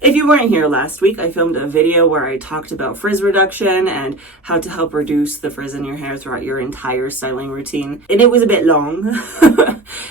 If you weren't here last week, I filmed a video where I talked about frizz reduction and how to help reduce the frizz in your hair throughout your entire styling routine. And it was a bit long.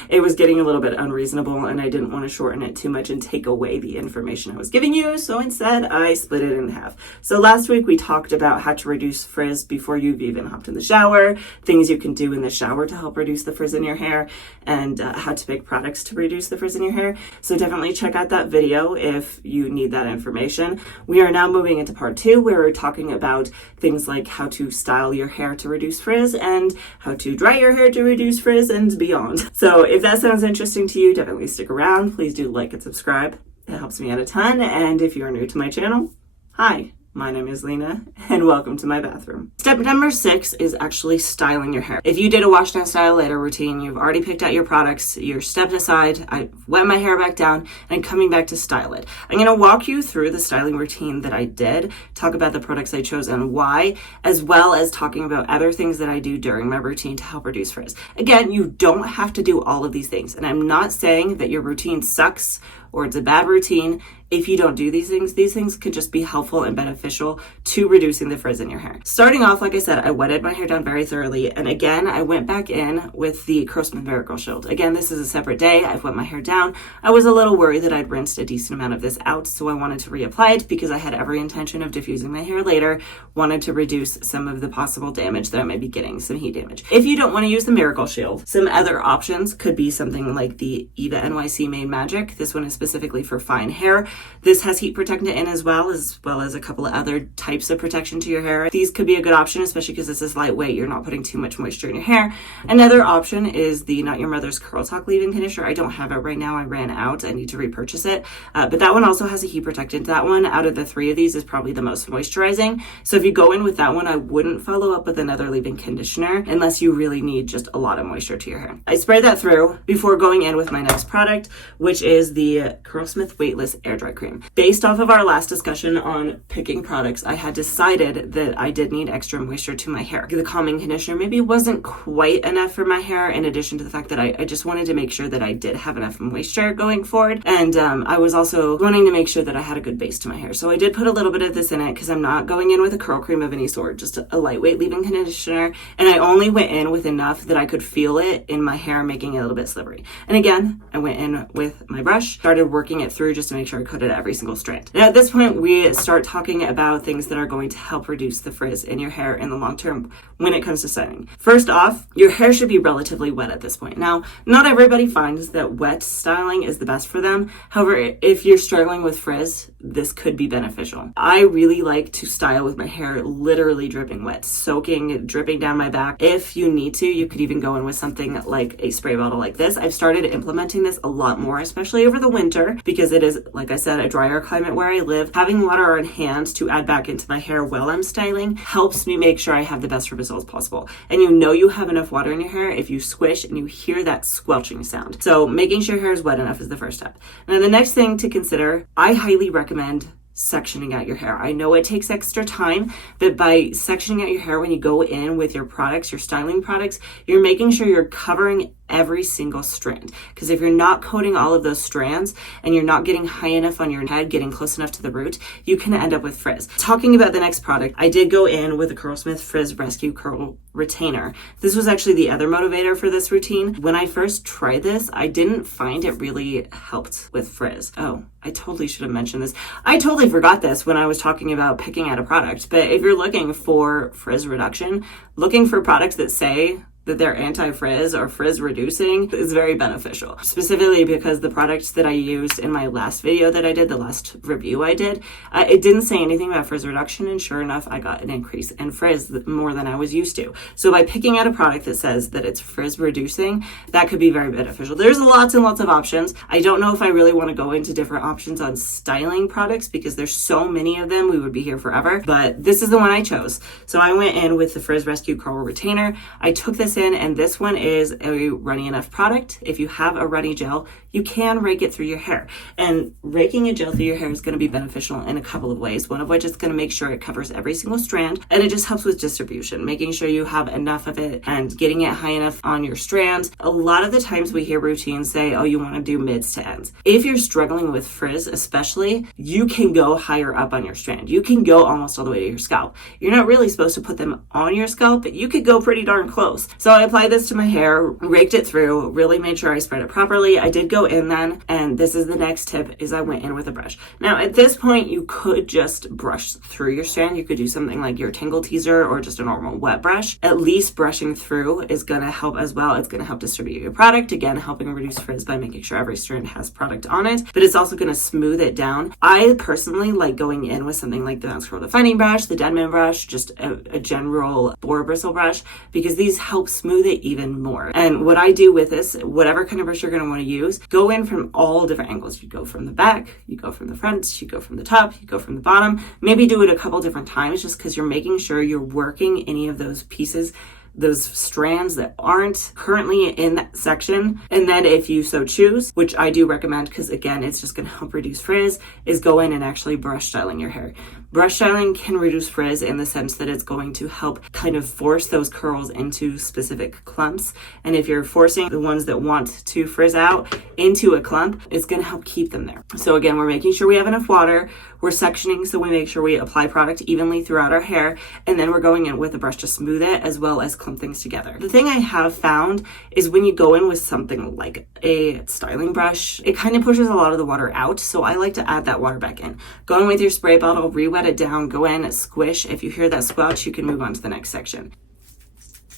It was getting a little bit unreasonable and I didn't want to shorten it too much and take away the information I was giving you. So instead, I split it in half. So last week we talked about how to reduce frizz before you've even hopped in the shower, things you can do in the shower to help reduce the frizz in your hair, and how to pick products to reduce the frizz in your hair. So definitely check out that video if you need that information. We are now moving into part 2 where we're talking about things like how to style your hair to reduce frizz and how to dry your hair to reduce frizz and beyond. So if that sounds interesting to you, definitely stick around. Please do like and subscribe. It helps me out a ton. And if you're new to my channel, hi. My name is Lena, and welcome to my bathroom. Step number 6 is actually styling your hair. If you did a wash down style later routine, you've already picked out your products, you're stepped aside, I wet my hair back down, and I'm coming back to style it. I'm going to walk you through the styling routine that I did, talk about the products I chose and why, as well as talking about other things that I do during my routine to help reduce frizz. Again, you don't have to do all of these things, and I'm not saying that your routine sucks or it's a bad routine. If you don't do these things could just be helpful and beneficial to reducing the frizz in your hair. Starting off, like I said, I wetted my hair down very thoroughly. And again, I went back in with the Curlsmith Miracle Shield. Again, this is a separate day. I've wet my hair down. I was a little worried that I'd rinsed a decent amount of this out, so I wanted to reapply it because I had every intention of diffusing my hair later, wanted to reduce some of the possible damage that I might be getting, some heat damage. If you don't want to use the Miracle Shield, some other options could be something like the Eva NYC Made Magic. This one is specifically for fine hair. This has heat protectant in as well as a couple of other types of protection to your hair. These could be a good option, especially because this is lightweight. You're not putting too much moisture in your hair. Another option is the Not Your Mother's Curl Talk leave-in conditioner. I don't have it right now. I ran out. I need to repurchase it. But that one also has a heat protectant. That one, out of the 3 of these, is probably the most moisturizing. So if you go in with that one, I wouldn't follow up with another leave-in conditioner unless you really need just a lot of moisture to your hair. I sprayed that through before going in with my next product, which is the Curlsmith Weightless Air Dry Cream. Based off of our last discussion on picking products, I had decided that I did need extra moisture to my hair. The calming conditioner maybe wasn't quite enough for my hair, in addition to the fact that I just wanted to make sure that I did have enough moisture going forward. And I was also wanting to make sure that I had a good base to my hair. So I did put a little bit of this in it because I'm not going in with a curl cream of any sort, just a lightweight leave-in conditioner. And I only went in with enough that I could feel it in my hair, making it a little bit slippery. And again, I went in with my brush, started working it through just to make sure I coated every single strand. And at this point, we start talking about things that are going to help reduce the frizz in your hair in the long term when it comes to styling. First off, your hair should be relatively wet at this point. Now, not everybody finds that wet styling is the best for them. However, if you're struggling with frizz, this could be beneficial. I really like to style with my hair literally dripping wet, soaking, dripping down my back. If you need to, you could even go in with something like a spray bottle like this. I've started implementing this a lot more, especially over the winter, because it is, like I said, a drier climate where I live. Having water on hand to add back into my hair while I'm styling helps me make sure I have the best results possible. And you know you have enough water in your hair if you squish and you hear that squelching sound. So making sure your hair is wet enough is the first step. Now the next thing to consider, I highly recommend sectioning out your hair. I know it takes extra time, but by sectioning out your hair when you go in with your products, your styling products, you're making sure you're covering every single strand. Because if you're not coating all of those strands and you're not getting high enough on your head, getting close enough to the root, you can end up with frizz. Talking about the next product, I did go in with a Curlsmith Frizz Rescue Curl Retainer. This was actually the other motivator for this routine. When I first tried this, I didn't find it really helped with frizz. Oh, I totally should have mentioned this. I totally forgot this when I was talking about picking out a product. But if you're looking for frizz reduction, looking for products that say that they're anti-frizz or frizz reducing is very beneficial. Specifically because the products that I used in my last video that I did, the last review I did, it didn't say anything about frizz reduction, and sure enough, I got an increase in frizz more than I was used to. So by picking out a product that says that it's frizz reducing, that could be very beneficial. There's lots and lots of options. I don't know if I really want to go into different options on styling products because there's so many of them, we would be here forever, but this is the one I chose. So I went in with the Frizz Rescue Curl Retainer. I took this in, and this one is a runny enough product. If you have a runny gel, you can rake it through your hair. And raking a gel through your hair is going to be beneficial in a couple of ways. One of which is going to make sure it covers every single strand, and it just helps with distribution, making sure you have enough of it and getting it high enough on your strands. A lot of the times we hear routines say, oh, you want to do mids to ends. If you're struggling with frizz especially, you can go higher up on your strand. You can go almost all the way to your scalp. You're not really supposed to put them on your scalp, but you could go pretty darn close. So I applied this to my hair, raked it through, really made sure I spread it properly. I did go in then, and this is the next tip, is I went in with a brush. Now at this point, you could just brush through your strand. You could do something like your Tingle Teaser or just a normal wet brush. At least brushing through is going to help as well. It's going to help distribute your product, again helping reduce frizz by making sure every strand has product on it, but it's also going to smooth it down. I personally like going in with something like the Mouse Curl Defining Brush, the Denman brush, just a general boar bristle brush, because these help smooth it even more. And what I do with this, whatever kind of brush you're going to want to use, go in from all different angles. You go from the back, you go from the front, you go from the top, you go from the bottom. Maybe do it a couple different times just because you're making sure you're working any of those pieces, those strands that aren't currently in that section. And then if you so choose, which I do recommend because again, it's just going to help reduce frizz, is go in and actually brush styling your hair. Brush styling can reduce frizz in the sense that it's going to help kind of force those curls into specific clumps. And if you're forcing the ones that want to frizz out into a clump, it's going to help keep them there. So again, we're making sure we have enough water. We're sectioning so we make sure we apply product evenly throughout our hair. And then we're going in with a brush to smooth it as well as clump things together. The thing I have found is when you go in with something like a styling brush, it kind of pushes a lot of the water out. So I like to add that water back in. Go in with your spray bottle, re-wet it down, go in, squish. If you hear that squelch, you can move on to the next section.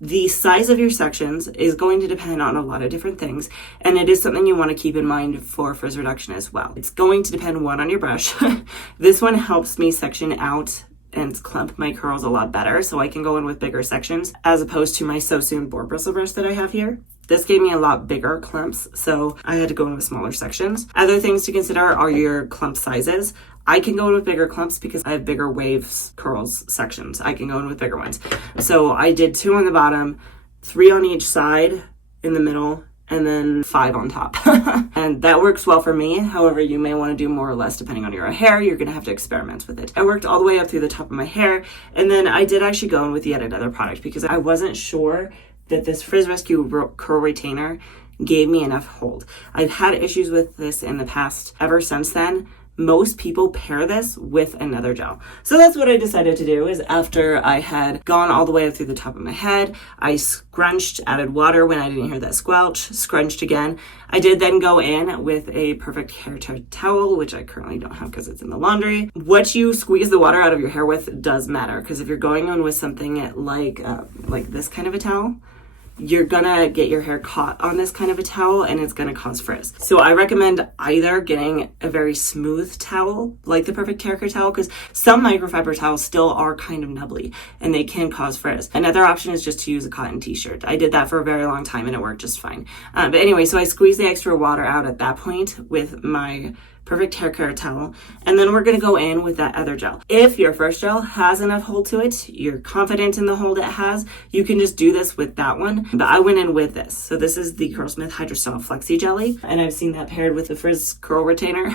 The size of your sections is going to depend on a lot of different things, and it is something you want to keep in mind for frizz reduction as well. It's going to depend on your brush. This one helps me section out and clump my curls a lot better, so I can go in with bigger sections as opposed to my So Soon boar bristle brush that I have here. This gave me a lot bigger clumps, so I had to go in with smaller sections. Other things to consider are your clump sizes. I can go in with bigger clumps because I have bigger waves, curls sections. I can go in with bigger ones. So I did 2 on the bottom, 3 on each side, in the middle, and then 5 on top. And that works well for me. However, you may want to do more or less depending on your hair. You're going to have to experiment with it. I worked all the way up through the top of my hair, and then I did actually go in with yet another product because I wasn't sure that this Frizz Rescue Curl Retainer gave me enough hold. I've had issues with this in the past. Ever since then, most people pair this with another gel. So that's what I decided to do, is after I had gone all the way up through the top of my head, I scrunched, added water when I didn't hear that squelch, scrunched again. I did then go in with a perfect hair towel, which I currently don't have because it's in the laundry. What you squeeze the water out of your hair with does matter, because if you're going on with something like this kind of a towel, you're gonna get your hair caught on this kind of a towel and it's gonna cause frizz. So I recommend either getting a very smooth towel, like the Perfect Hair Care towel, because some microfiber towels still are kind of nubbly and they can cause frizz. Another option is just to use a cotton t-shirt. I did that for a very long time and it worked just fine. But anyway, so I squeezed the extra water out at that point with my Perfect Hair Care towel, and then we're going to go in with that other gel. If your first gel has enough hold to it, you're confident in the hold it has, you can just do this with that one, but I went in with this. So this is the Curlsmith Hydrostyle Flexi Jelly, and I've seen that paired with the Frizz Curl Retainer.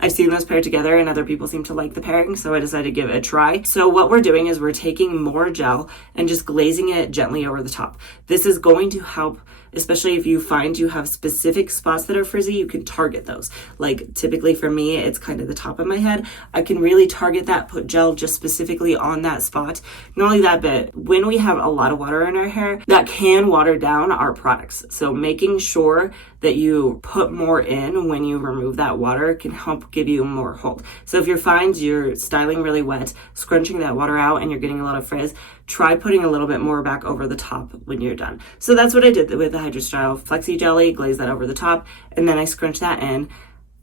I've seen those paired together and other people seem to like the pairing, so I decided to give it a try. So what we're doing is we're taking more gel and just glazing it gently over the top. This is going to help, especially if you find you have specific spots that are frizzy, you can target those. Like typically for me, it's kind of the top of my head. I can really target that, put gel just specifically on that spot. Not only that, but when we have a lot of water in our hair, that can water down our products. So making sure that you put more in when you remove that water can help give you more hold. So if you find you're styling really wet, scrunching that water out and you're getting a lot of frizz, try putting a little bit more back over the top when you're done. So that's what I did with the Hydrostyle Flexi Jelly, glaze that over the top, and then I scrunch that in.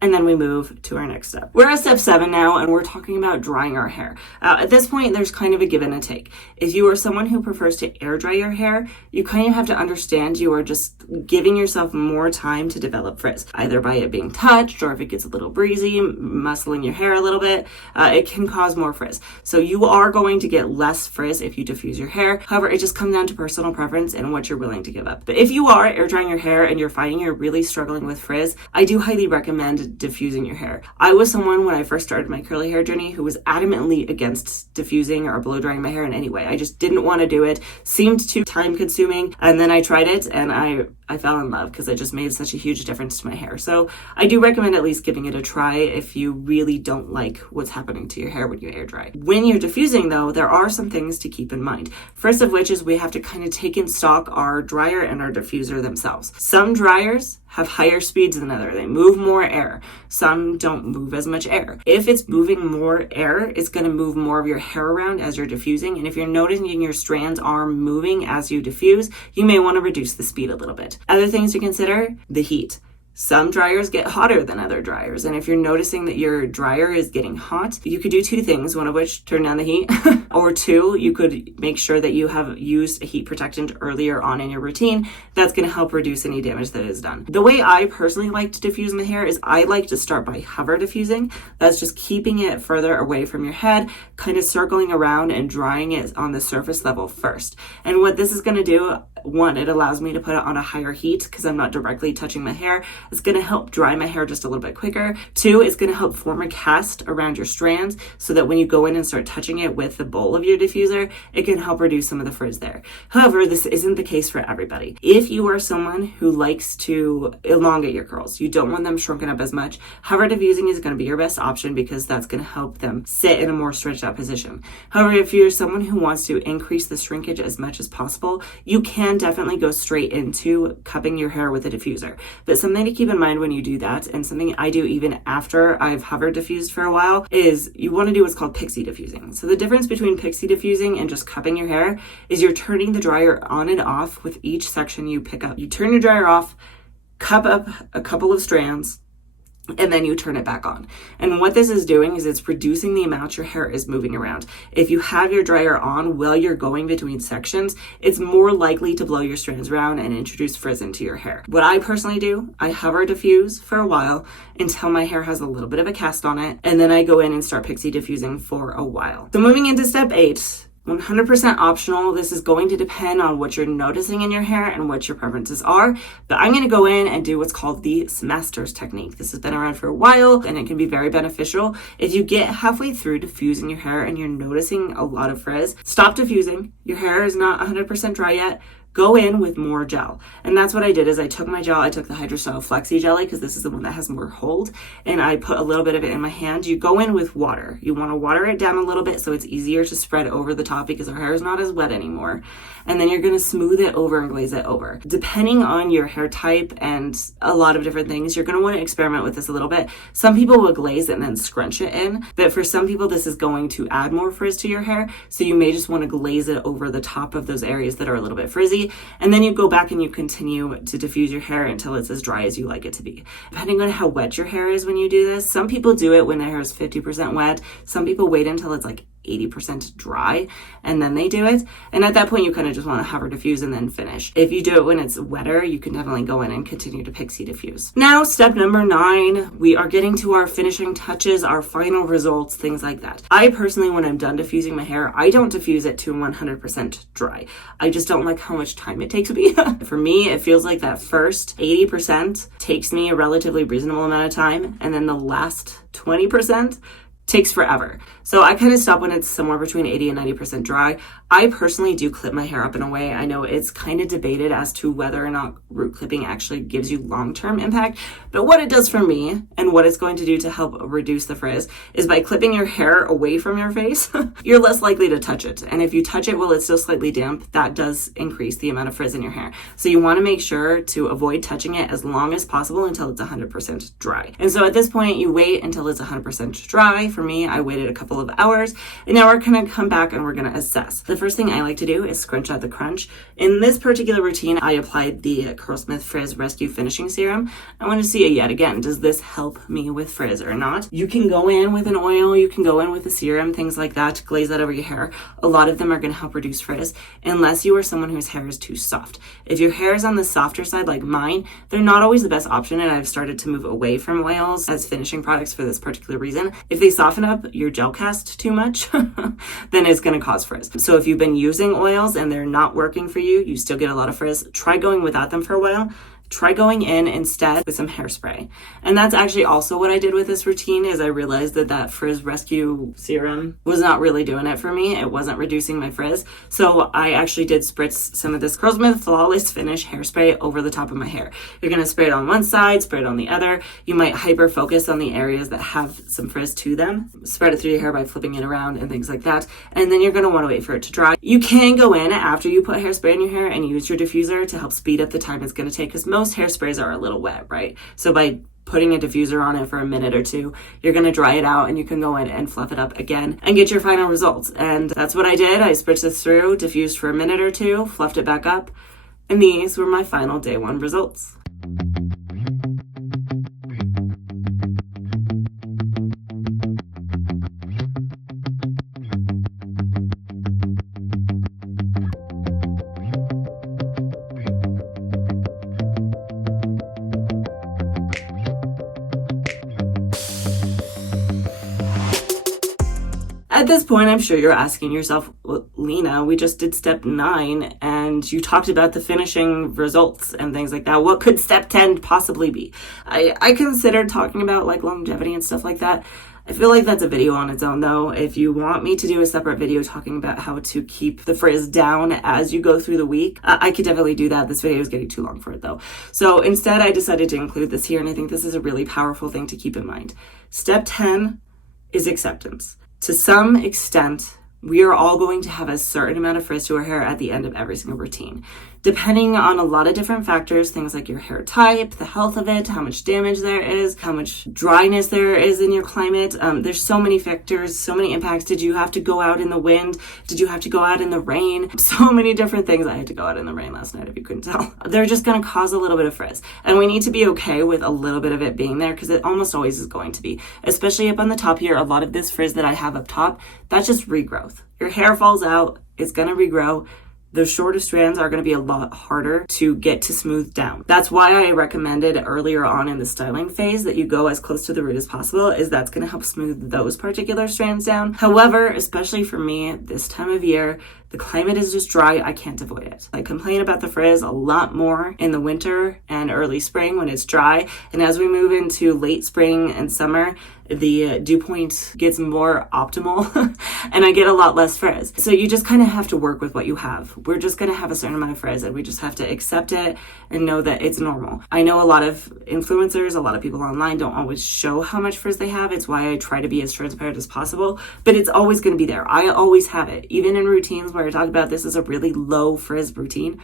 And then we move to our next step. We're at step 7 now, and we're talking about drying our hair. At this point, there's kind of a give and a take. If you are someone who prefers to air dry your hair, you kind of have to understand you are just giving yourself more time to develop frizz, either by it being touched, or if it gets a little breezy, muscling your hair a little bit, it can cause more frizz. So you are going to get less frizz if you diffuse your hair. However, it just comes down to personal preference and what you're willing to give up. But if you are air drying your hair and you're finding you're really struggling with frizz, I do highly recommend diffusing your hair. I was someone when I first started my curly hair journey who was adamantly against diffusing or blow drying my hair in any way. I just didn't want to do it. Seemed too time consuming. And then I tried it and I fell in love because it just made such a huge difference to my hair. So I do recommend at least giving it a try if you really don't like what's happening to your hair when you air dry. When you're diffusing though, there are some things to keep in mind. First of which is we have to kind of take in stock our dryer and our diffuser themselves. Some dryers have higher speeds than others. They move more air. Some don't move as much air. If it's moving more air, it's going to move more of your hair around as you're diffusing. And if you're noticing your strands are moving as you diffuse, you may want to reduce the speed a little bit. Other things to consider, the heat. Some dryers get hotter than other dryers. And if you're noticing that your dryer is getting hot, you could do 2 things, one of which turn down the heat, or 2, you could make sure that you have used a heat protectant earlier on in your routine. That's going to help reduce any damage that is done. The way I personally like to diffuse my hair is I like to start by hover diffusing. That's just keeping it further away from your head, kind of circling around and drying it on the surface level first. And what this is going to do, 1, it allows me to put it on a higher heat because I'm not directly touching my hair. It's going to help dry my hair just a little bit quicker. 2, it's going to help form a cast around your strands so that when you go in and start touching it with the bowl of your diffuser, it can help reduce some of the frizz there. However, this isn't the case for everybody. If you are someone who likes to elongate your curls, you don't want them shrunken up as much, hover diffusing is going to be your best option because that's going to help them sit in a more stretched out position. However, if you're someone who wants to increase the shrinkage as much as possible, you can definitely go straight into cupping your hair with a diffuser. But something to keep in mind when you do that, and something I do even after I've hover diffused for a while, is you want to do what's called pixie diffusing. So the difference between pixie diffusing and just cupping your hair is you're turning the dryer on and off with each section you pick up. You turn your dryer off, cup up a couple of strands, and then you turn it back on. And what this is doing is it's reducing the amount your hair is moving around. If you have your dryer on while you're going between sections, it's more likely to blow your strands around and introduce frizz into your hair. What I personally do, I hover diffuse for a while until my hair has a little bit of a cast on it, and then I go in and start pixie diffusing for a while. So moving into step 8, 100% optional. This is going to depend on what you're noticing in your hair and what your preferences are. But I'm going to go in and do what's called the Smasters technique. This has been around for a while and it can be very beneficial. If you get halfway through diffusing your hair and you're noticing a lot of frizz, stop diffusing. Your hair is not 100% dry yet. Go in with more gel. And that's what I did is I took my gel, I took the Hydrostyle Flexi Jelly because this is the one that has more hold, and I put a little bit of it in my hand. You go in with water. You want to water it down a little bit so it's easier to spread over the top because our hair is not as wet anymore. And then you're going to smooth it over and glaze it over. Depending on your hair type and a lot of different things, you're going to want to experiment with this a little bit. Some people will glaze it and then scrunch it in, but for some people this is going to add more frizz to your hair, so you may just want to glaze it over the top of those areas that are a little bit frizzy. And then you go back and you continue to diffuse your hair until it's as dry as you like it to be. Depending on how wet your hair is when you do this, some people do it when their hair is 50% wet. Some people wait until it's like 80% dry and then they do it. And at that point, you kind of just want to hover diffuse and then finish. If you do it when it's wetter, you can definitely go in and continue to pixie diffuse. Now, step number 9, we are getting to our finishing touches, our final results, things like that. I personally, when I'm done diffusing my hair, I don't diffuse it to 100% dry. I just don't like how much time it takes me. For me, it feels like that first 80% takes me a relatively reasonable amount of time, and then the last 20% takes forever. So I kind of stop when it's somewhere between 80 and 90% dry. I personally do clip my hair up in a way. I know it's kind of debated as to whether or not root clipping actually gives you long-term impact, but what it does for me and what it's going to do to help reduce the frizz is by clipping your hair away from your face, you're less likely to touch it. And if you touch it while it's still slightly damp, that does increase the amount of frizz in your hair. So you want to make sure to avoid touching it as long as possible until it's 100% dry. And so at this point, you wait until it's 100% dry for me. I waited a couple of hours, and now we're gonna come back and we're gonna assess. The first thing I like to do is scrunch out the crunch. In this particular routine, I applied the Curlsmith Frizz Rescue Finishing Serum. I want to see it yet again. Does this help me with frizz or not? You can go in with an oil, you can go in with a serum, things like that to glaze that over your hair. A lot of them are gonna help reduce frizz, unless you are someone whose hair is too soft. If your hair is on the softer side like mine, they're not always the best option, and I've started to move away from oils as finishing products for this particular reason. If they soften up your gel cast too much, then it's going to cause frizz. So if you've been using oils and they're not working for you, you still get a lot of frizz, try going without them for a while. Try going in instead with some hairspray. And that's actually also what I did with this routine, is I realized that that Frizz Rescue Serum was not really doing it for me. It wasn't reducing my frizz. So I actually did spritz some of this Curlsmith Flawless Finish hairspray over the top of my hair. You're gonna spray it on one side, spray it on the other. You might hyper focus on the areas that have some frizz to them. Spread it through your hair by flipping it around and things like that. And then you're gonna wanna wait for it to dry. You can go in after you put hairspray in your hair and use your diffuser to help speed up the time it's gonna take, because most hairsprays are a little wet, right? So by putting a diffuser on it for a minute or two, you're gonna dry it out and you can go in and fluff it up again and get your final results. And that's what I did. I spritzed this through, diffused for a minute or two, fluffed it back up, and these were my final day one results. At this point, I'm sure you're asking yourself, well, Lena, we just did step 9 and you talked about the finishing results and things like that. What could step 10 possibly be? I considered talking about like longevity and stuff like that. I feel like that's a video on its own though. If you want me to do a separate video talking about how to keep the frizz down as you go through the week, I could definitely do that. This video is getting too long for it though. So instead, I decided to include this here, and I think this is a really powerful thing to keep in mind. Step 10 is acceptance. To some extent, we are all going to have a certain amount of frizz to our hair at the end of every single routine. Depending on a lot of different factors, things like your hair type, the health of it, how much damage there is, how much dryness there is in your climate. There's so many factors, so many impacts. Did you have to go out in the wind? Did you have to go out in the rain? So many different things. I had to go out in the rain last night, if you couldn't tell. They're just going to cause a little bit of frizz. And we need to be okay with a little bit of it being there, because it almost always is going to be. Especially up on the top here, a lot of this frizz that I have up top, that's just regrowth. Your hair falls out, it's going to regrow. The shorter strands are going to be a lot harder to get to smooth down. That's why I recommended earlier on in the styling phase that you go as close to the root as possible, is that's going to help smooth those particular strands down. However, especially for me this time of year, the climate is just dry. I can't avoid it. I complain about the frizz a lot more in the winter and early spring when it's dry. And as we move into late spring and summer, the dew point gets more optimal and I get a lot less frizz. So you just kind of have to work with what you have. We're just going to have a certain amount of frizz, and we just have to accept it and know that it's normal. I know a lot of influencers, a lot of people online don't always show how much frizz they have. It's why I try to be as transparent as possible, but it's always going to be there. I always have it. Even in routines where I talk about this is a really low frizz routine,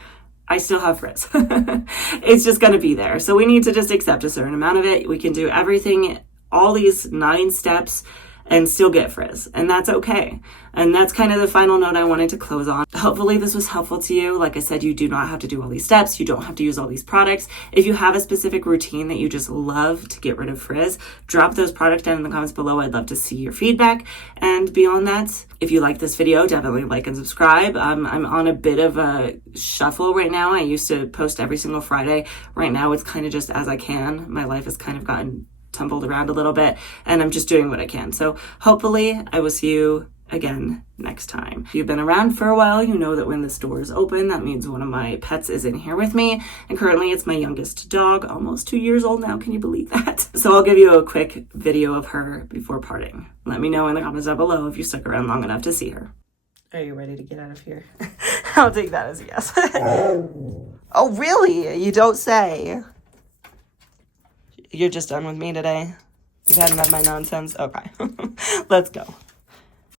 I still have frizz. It's just going to be there. So we need to just accept a certain amount of it. We can do everything, all these 9 steps, and still get frizz, and that's okay. And that's kind of the final note I wanted to close on. Hopefully this was helpful to you. Like I said, you do not have to do all these steps. You don't have to use all these products. If you have a specific routine that you just love to get rid of frizz, drop those products down in the comments below. I'd love to see your feedback. And beyond that, if you like this video, definitely like and subscribe. I'm on a bit of a shuffle right now. I used to post every single Friday. Right now it's kind of just as I can. My life has kind of gotten tumbled around a little bit, and I'm just doing what I can. So hopefully I will see you again next time. If you've been around for a while, you know that when this door is open, that means one of my pets is in here with me, and currently it's my youngest dog, almost 2 years old now. Can you believe that? So I'll give you a quick video of her before parting. Let me know in the comments down below if you stuck around long enough to see her. Are you ready to get out of here? I'll take that as a yes. Oh really? You don't say. You're just done with me today? You've had enough of my nonsense? Okay. Let's go.